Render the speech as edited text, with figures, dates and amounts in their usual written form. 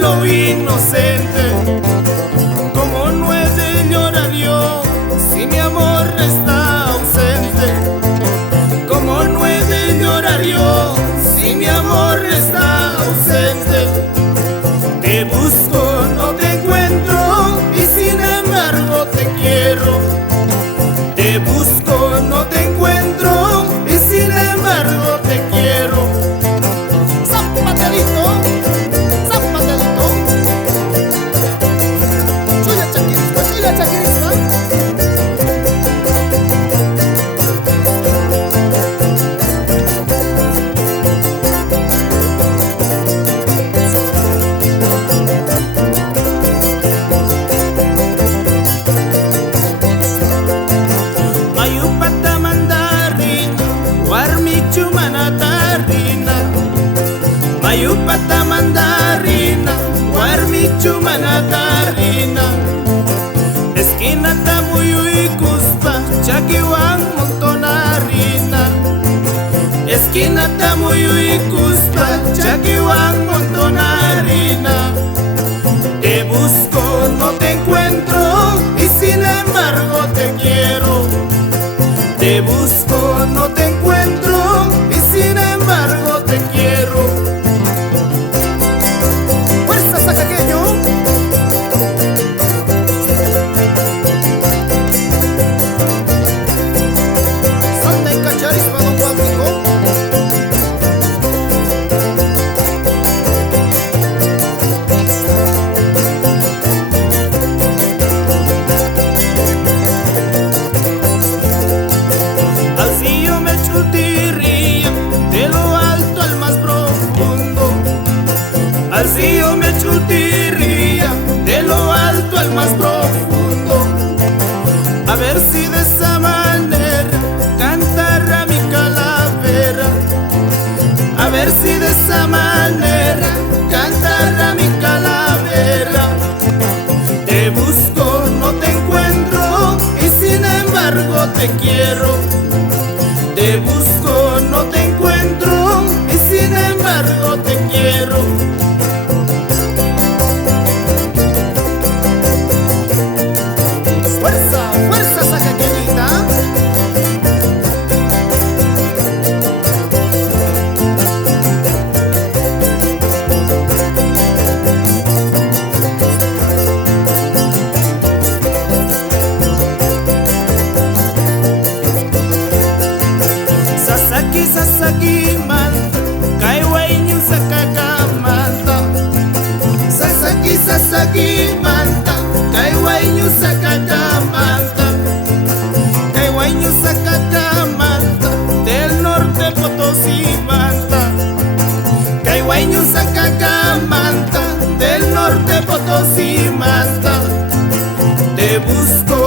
lo inocente. ¿Cómo no he de llorar yo si mi amor está ausente? ¿Cómo no he de llorar yo si mi amor está ausente? Te busco, no te encuentro y sin embargo te quiero. Te busco, no te encuentro y sin embargo te quiero. Zapatelito, zapatelito. Chuya chaquirispa, chuya chaquirispa. Mayupata mandarina, warmichu manatarina. Mayupata mandarina, warmichu manatarina. Esquina tamuyuikuspa, chakiwan montonarina. Esquina tamuyuikuspa, chakiwan montonarina. Te busco, no te encuentro y sin embargo te quiero. Te busco, no te encuentro y sin embargo te quiero. ¡Fuerza, sacaqueño! Salta y cacharispa, don Guapico. Así yo me chutirría de lo alto al más profundo. Así yo me chutirría de lo alto al más profundo. A ver si de esa manera cantara mi calavera. A ver si de esa manera cantara mi calavera. Te busco, no te encuentro y sin embargo te quiero. Te busco, no te encuentro y sin embargo te quiero. ¡Fuerza, fuerza, sacaqueñita! Sasaki, sasaki, manta, kaiwainyu sakakamanta. Sasaki, sasaki, manta, kaiwainyu sakakamanta. Kaiwainyu sakakamanta, del norte Potosí manta. Kaiwainyu sakakamanta, del norte Potosí manta. Te busco,